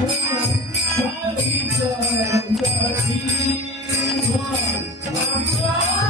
Thank you.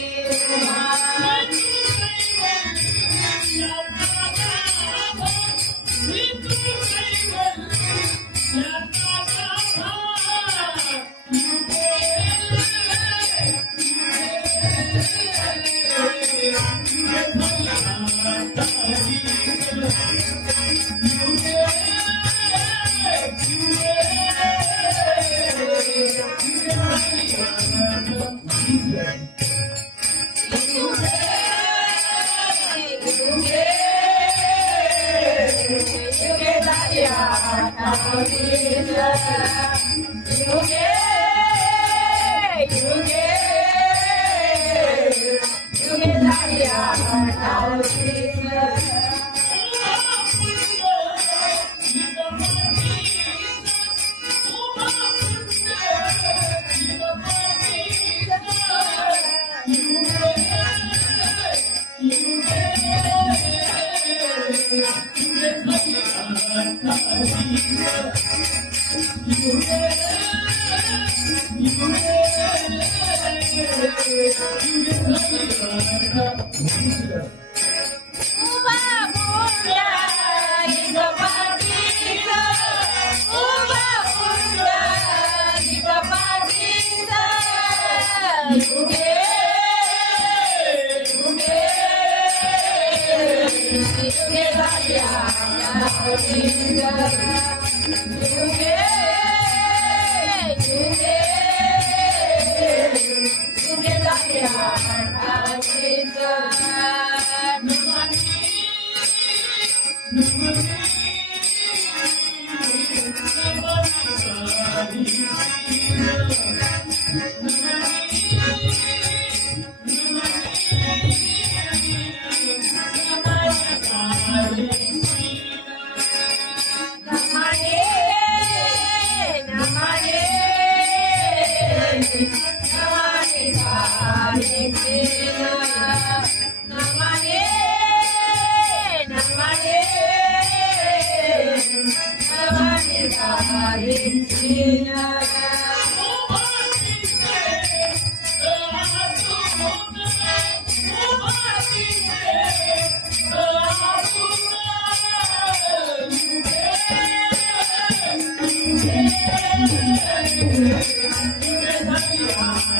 Yeah. You. Thank you.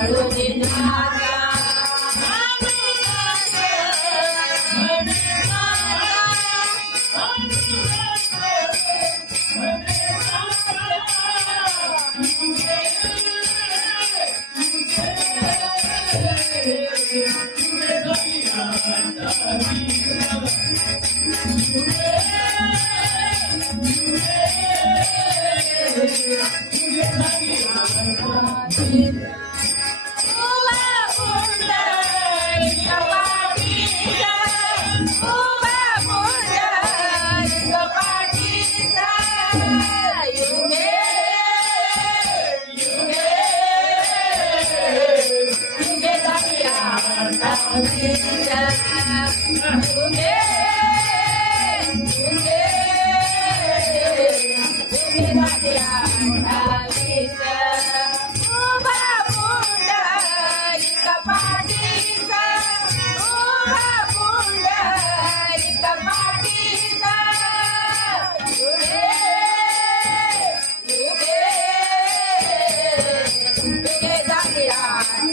I love you Lord,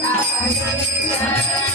Thank you.